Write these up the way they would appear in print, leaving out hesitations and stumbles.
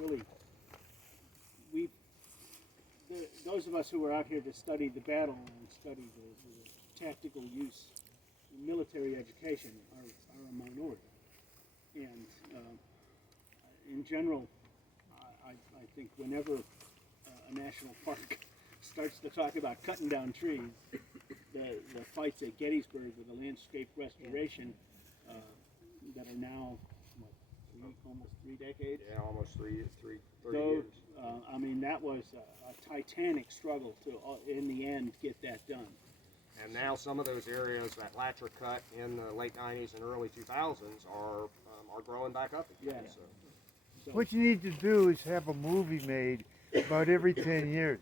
really, those of us who are out here to study the battle and study the tactical use, military education are a minority. And in general, I think whenever a national park starts to talk about cutting down trees, the fights at Gettysburg with the landscape restoration that are now, what, almost 3 decades? Yeah, almost 30 Those, years. I mean, that was a titanic struggle to, in the end, get that done. And now some of those areas that Latcher cut in the late 90s and early 2000s are growing back up again. Yeah. So. What you need to do is have a movie made about every 10 years.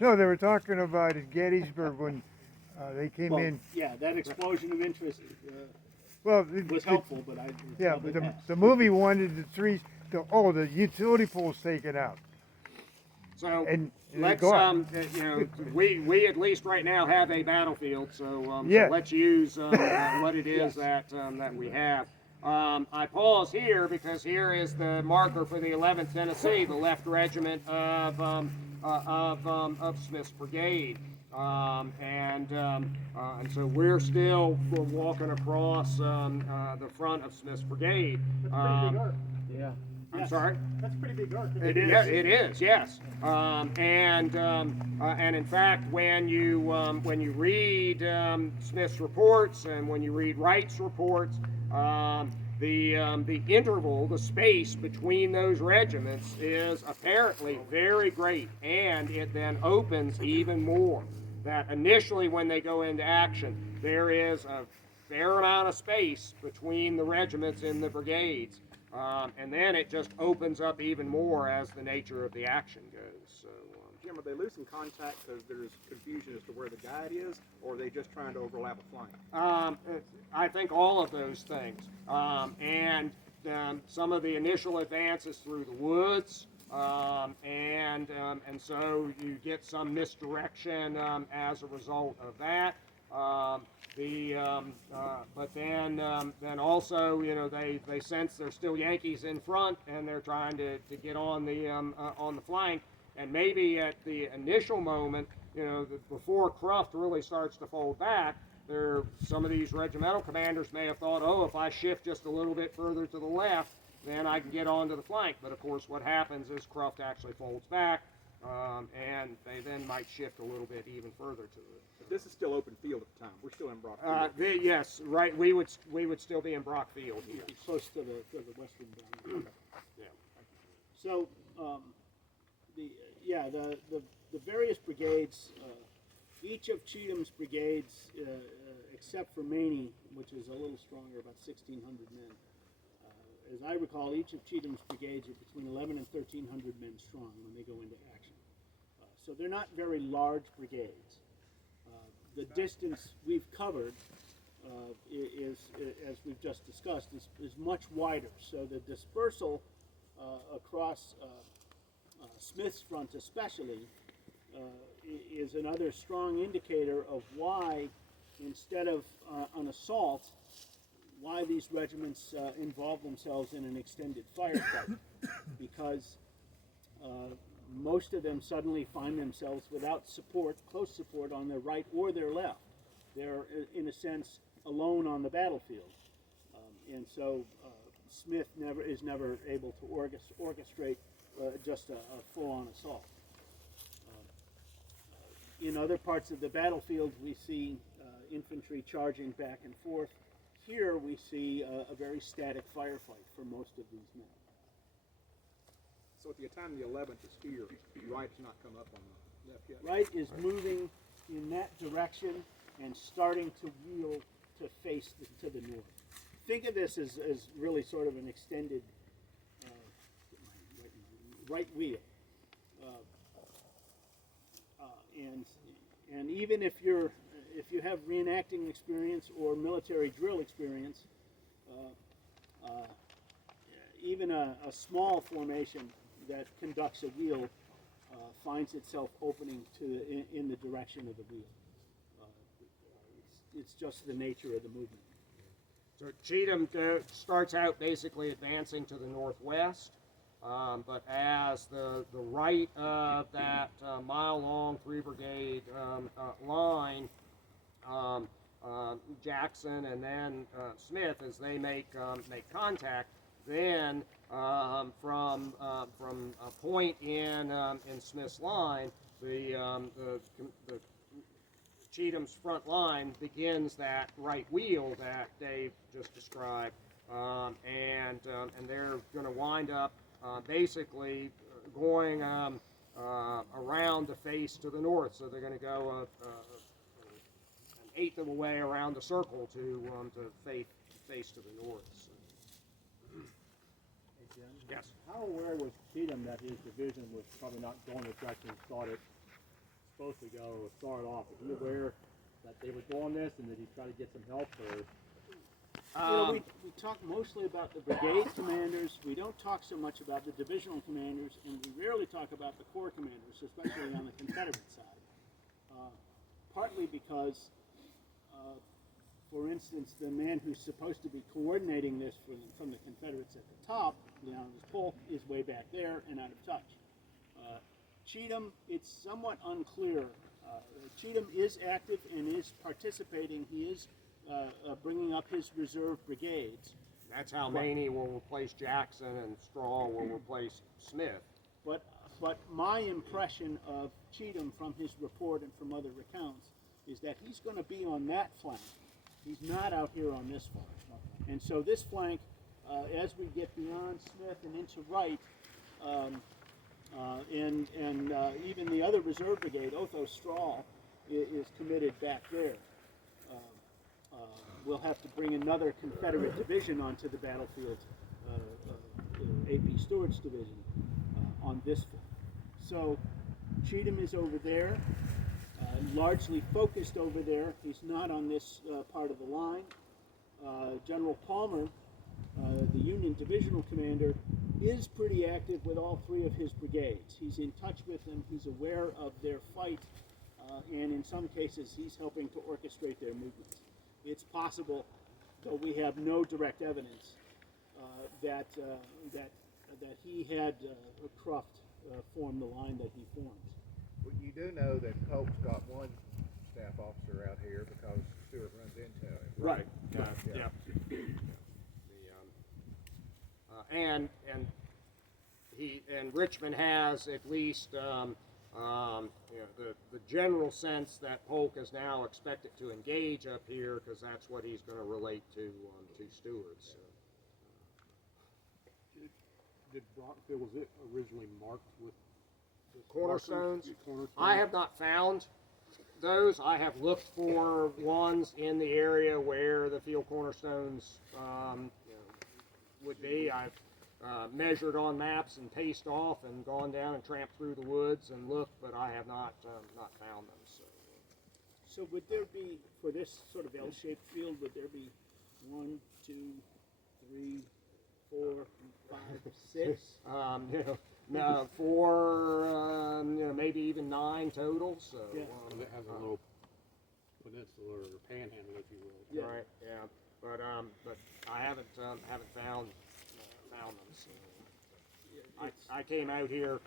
No, they were talking about at Gettysburg when they came in. Yeah, that explosion of interest Well, was helpful, but I yeah, but the movie wanted the utility poles taken out. So And let's go on. we at least right now have a battlefield. So, Yeah. so let's use what it is that we have. I pause here because here is the marker for the 11th Tennessee, the left regiment of Smith's brigade, and so we're still walking across the front of Smith's brigade. Yeah. I'm sorry. That's a pretty big arc. Yeah, it is. Yes, and in fact, when you read Smith's reports and when you read Wright's reports, the interval, the space between those regiments is apparently very great, and it then opens even more. That initially, when they go into action, there is a fair amount of space between the regiments in the brigades. And then it just opens up even more as the nature of the action goes. So, Jim, are they losing contact because there's confusion as to where the guide is, or are they just trying to overlap a flank? I think all of those things. And some of the initial advances through the woods, and so you get some misdirection as a result of that. But then also, they sense there's still Yankees in front, and they're trying to get on the flank. And maybe at the initial moment, before Cruft really starts to fold back, some of these regimental commanders may have thought, oh, if I shift just a little bit further to the left, then I can get onto the flank. But of course, what happens is Cruft actually folds back, and they then might shift a little bit even further to the. This is still open field at the time. We're still in Brock Field. Yes, right. We would still be in Brock Field here. Close to the western boundary. Yeah. So, the various brigades, each of Cheatham's brigades, except for Maney, which is a little stronger, about 1,600 men. As I recall, each of Cheatham's brigades are between 11 and 1,300 men strong when they go into action. So they're not very large brigades. The distance we've covered is, as we've just discussed, is much wider. So the dispersal across Smith's front especially is another strong indicator of why, instead of an assault, why these regiments involve themselves in an extended firefight. Because most of them suddenly find themselves without support, close support on their right or their left. They're, in a sense, alone on the battlefield. And so Smith is never able to orchestrate just a full-on assault. In other parts of the battlefield, we see infantry charging back and forth. Here we see a very static firefight for most of these men. So at the time the 11th is here, Wright's not come up on the left yet. Wright is moving in that direction and starting to wheel to face to the north. Think of this as really sort of an extended right wheel. And even if you have reenacting experience or military drill experience, even a small formation that conducts a wheel finds itself opening in the direction of the wheel. It's just the nature of the movement. So Cheatham starts out basically advancing to the northwest, But as the right of that mile-long 3 brigade line, Jackson and then Smith, as they make contact, then from a point in Smith's line, the Cheatham's front line begins that right wheel that Dave just described, and they're going to wind up basically going around the face to the north. So they're going to go an eighth of a way around the circle to face to the north. So. Hey, Jim, Yes. how aware was Cheatham that his division was probably not going the direction he thought it was supposed to go or start off? Was he aware that they were doing this and did he try to get some help? Or We talk mostly about the brigade commanders. We don't talk so much about the divisional commanders, and we rarely talk about the corps commanders, especially on the Confederate side. Partly because, for instance, the man who's supposed to be coordinating this from the Confederates at the top, Leonidas Polk, is way back there and out of touch. Cheatham, it's somewhat unclear. Cheatham is active and is participating. He is bringing up his reserve brigades. That's how Maney will replace Jackson and Straw will replace Smith. But my impression of Cheatham from his report and from other accounts is that he's going to be on that flank. He's not out here on this flank. And so this flank, as we get beyond Smith and into Wright, and even the other reserve brigade, Otho Straw, is committed back there. We'll have to bring another Confederate division onto the battlefield, A.P. Stewart's division, on this flank. So Cheatham is over there, largely focused over there. He's not on this part of the line. General Palmer, the Union divisional commander, is pretty active with all 3 of his brigades. He's in touch with them. He's aware of their fight, and in some cases, he's helping to orchestrate their movements. It's possible, though we have no direct evidence, that he had Cruft form the line that he formed. Well, you do know that Polk's got one staff officer out here because Stewart runs into him. Right. Yeah. And Richmond has at least the general sense that Polk is now expected to engage up here because that's what he's going to relate to Stewart. So. Did Brockville, was it originally marked with the Cornerstones? Cornerstones? I have not found those. I have looked for ones in the area where the field cornerstones would be. I've measured on maps and paced off and gone down and tramped through the woods and looked, but I have not found them. So would there be, for this sort of L-shaped field, would there be 1, 2, 3, 4, 5, 6? No, 4, maybe even 9 total. So Yeah. It has a little peninsula or panhandle, if you will. Yeah. Right, yeah, but I haven't found them. So. I came out here.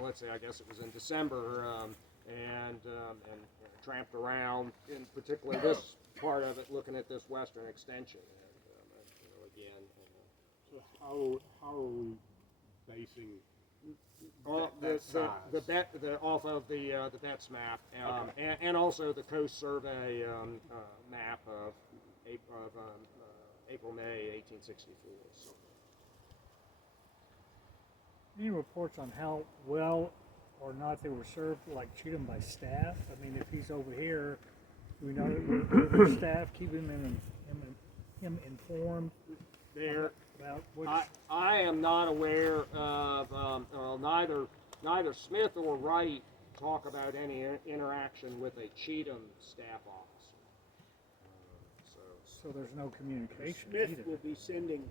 Let's say I guess it was in December, and tramped around, in particular this part of it, looking at this western extension, and again. So how are we basing The size? off of the Betts map, and also the Coast Survey map of April, May 1864. So. Any reports on how well or not they were served, like Cheatham, by staff? I mean, if he's over here, we know that the staff keep him informed There, about which. I am not aware of neither Smith or Wright talk about any interaction with a Cheatham staff officer. So there's no communication Smith either. will be sending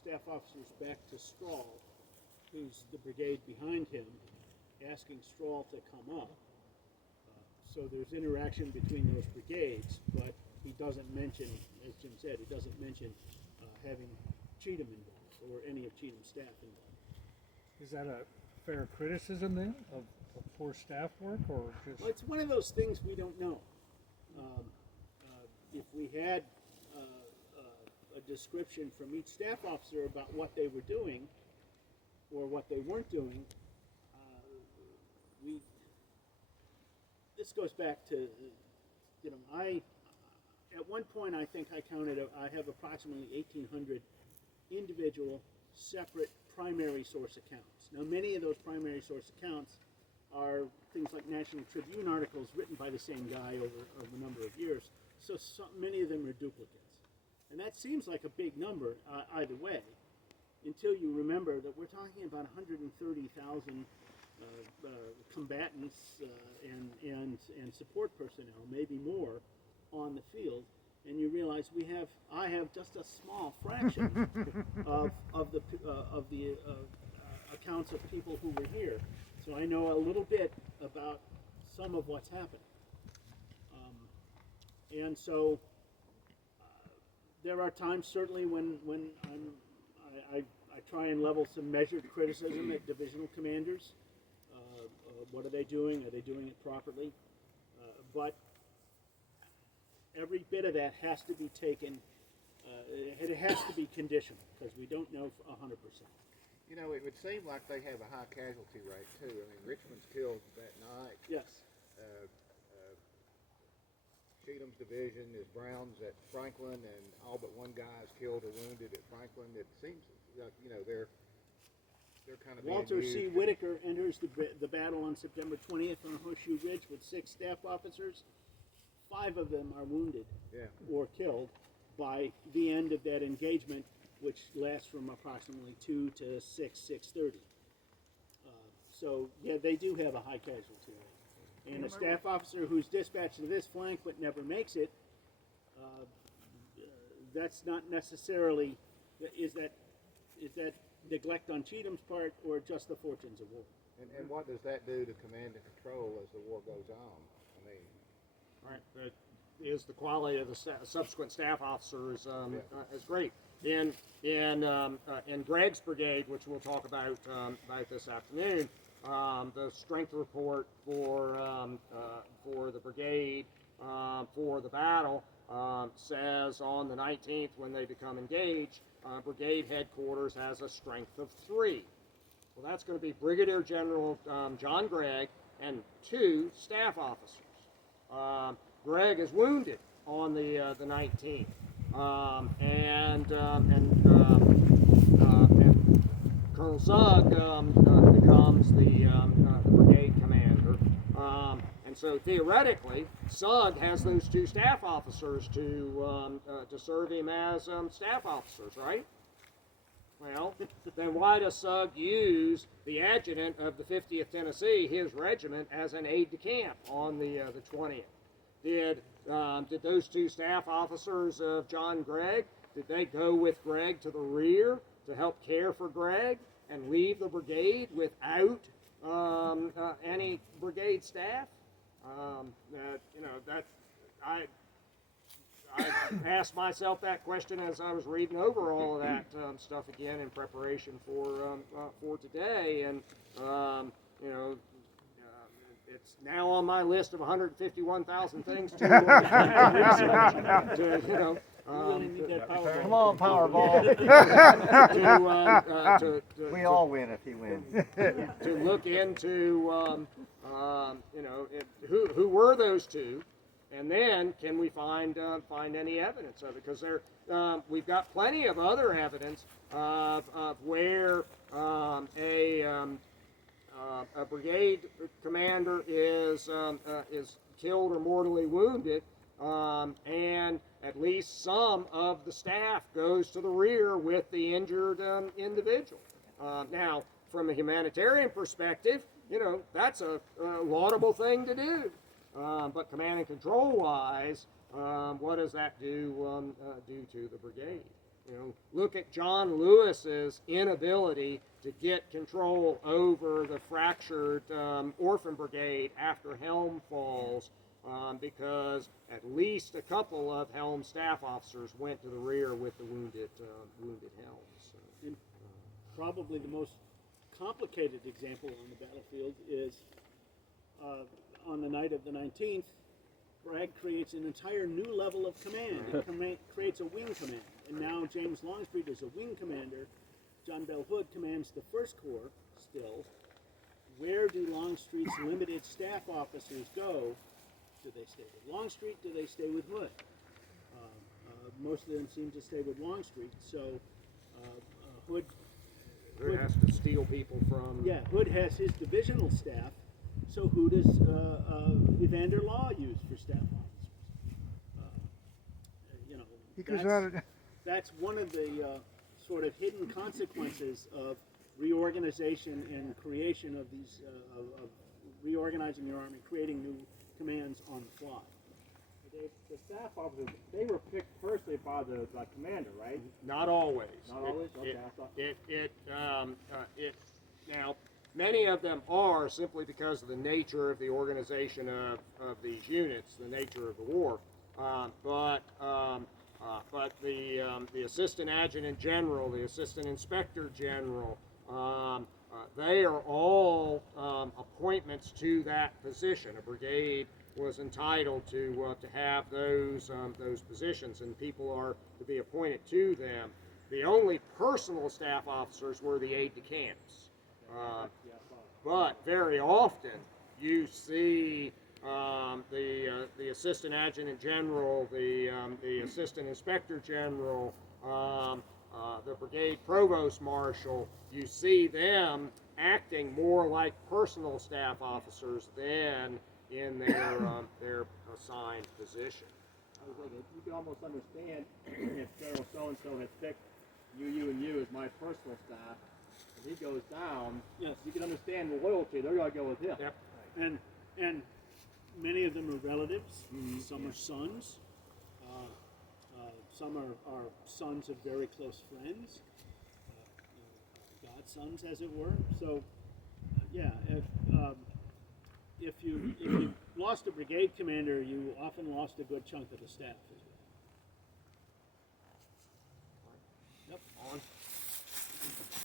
staff officers back to Strahl, who's the brigade behind him, asking Strahl to come up. So there's interaction between those brigades, but he doesn't mention, as Jim said, he doesn't mention having Cheatham involved or any of Cheatham's Cheatham staff involved. Is that a fair criticism then of poor staff work, or just? Well, it's one of those things we don't know. If we had a description from each staff officer about what they were doing or what they weren't doing, this goes back to, at one point I think I counted, I have approximately 1,800 individual, separate primary source accounts. Now, many of those primary source accounts are things like National Tribune articles written by the same guy over a number of years, so many of them are duplicates. And that seems like a big number either way, until you remember that we're talking about 130,000 combatants and support personnel, maybe more, on the field, and you realize I have just a small fraction of the accounts of people who were here. So I know a little bit about some of what's happening, and so there are times certainly when I try and level some measured criticism at divisional commanders. What are they doing? Are they doing it properly? But every bit of that has to be taken, it has to be conditional, because we don't know 100%. You know, it would seem like they have a high casualty rate too. I mean, Richmond's killed that night. Yes. Cheatham's division is Brown's at Franklin, and all but one guy is killed or wounded at Franklin. It seems like, they're kind of Walter being C. used. Whitaker enters the battle on September 20th on Horseshoe Ridge with 6 staff officers. 5 of them are wounded or killed by the end of that engagement, which lasts from approximately 2 to 6:30. So, yeah, they do have a high casualty rate. And a staff officer who's dispatched to this flank but never makes it, that's not necessarily, is that neglect on Cheatham's part or just the fortunes of war? And what does that do to command and control as the war goes on? I mean, Right, that is the quality of the subsequent staff officers is great. In Greg's brigade, which we'll talk about this afternoon, the strength report for the brigade for the battle says on the 19th, when they become engaged, brigade headquarters has a strength of 3. Well, that's going to be Brigadier General John Gregg and 2 staff officers. Gregg is wounded on the 19th, and Colonel Sugg becomes the brigade commander, and so theoretically, Sugg has those 2 staff officers to serve him as staff officers, right? Well, then why does Sugg use the adjutant of the 50th Tennessee, his regiment, as an aide-de-camp on the 20th? Did those 2 staff officers of John Gregg, did they go with Gregg to the rear to help care for Gregg and leave the brigade without any brigade staff? I asked myself that question as I was reading over all of that stuff again in preparation for today, and it's now on my list of 151,000 things to research. Come on, Powerball. We all win if he wins. To look into, who were those 2, and then can we find any evidence of it? Because we've got plenty of other evidence of where a brigade commander is killed or mortally wounded, and at least some of the staff goes to the rear with the injured individual. Now, from a humanitarian perspective, that's a laudable thing to do. But command and control wise, what does that do to the brigade? Look at John Lewis's inability to get control over the fractured Orphan Brigade after Helm falls, because at least a couple of Helm staff officers went to the rear with the wounded Helms. probably the most complicated example on the battlefield is on the night of the 19th, Bragg creates an entire new level of command. It creates a wing command. And now James Longstreet is a wing commander. John Bell Hood commands the 1st Corps still. Where do Longstreet's limited staff officers go? Do they stay with Longstreet? Do they stay with Hood? Most of them seem to stay with Longstreet. So Hood has to steal people from. Yeah, Hood has his divisional staff. So who does Evander Law use for staff officers? Because that's one of the sort of hidden consequences of reorganization and creation of these, of reorganizing your army, creating new commands on the fly. The staff officers, they were picked personally by the commander, right? Not always. Not always? Okay, I thought. Now, many of them are simply because of the nature of the organization of these units, the nature of the war. But the assistant adjutant general, the assistant inspector general, they are all appointments to that position. A brigade was entitled to have those positions, and people are to be appointed to them. The only personal staff officers were the aide-de-camps. But very often you see the assistant adjutant general, the assistant inspector general, the brigade provost marshal. You see them acting more like personal staff officers than in their assigned position. I was thinking, you can almost understand if General so-and-so has picked you, and you as my personal staff, and he goes down, Yes. you can understand the loyalty. They're going to go with him. Yep. And many of them are relatives. Some are sons. Some are sons of very close friends, godsons, as it were. So, if you lost a brigade commander, you often lost a good chunk of the staff as well.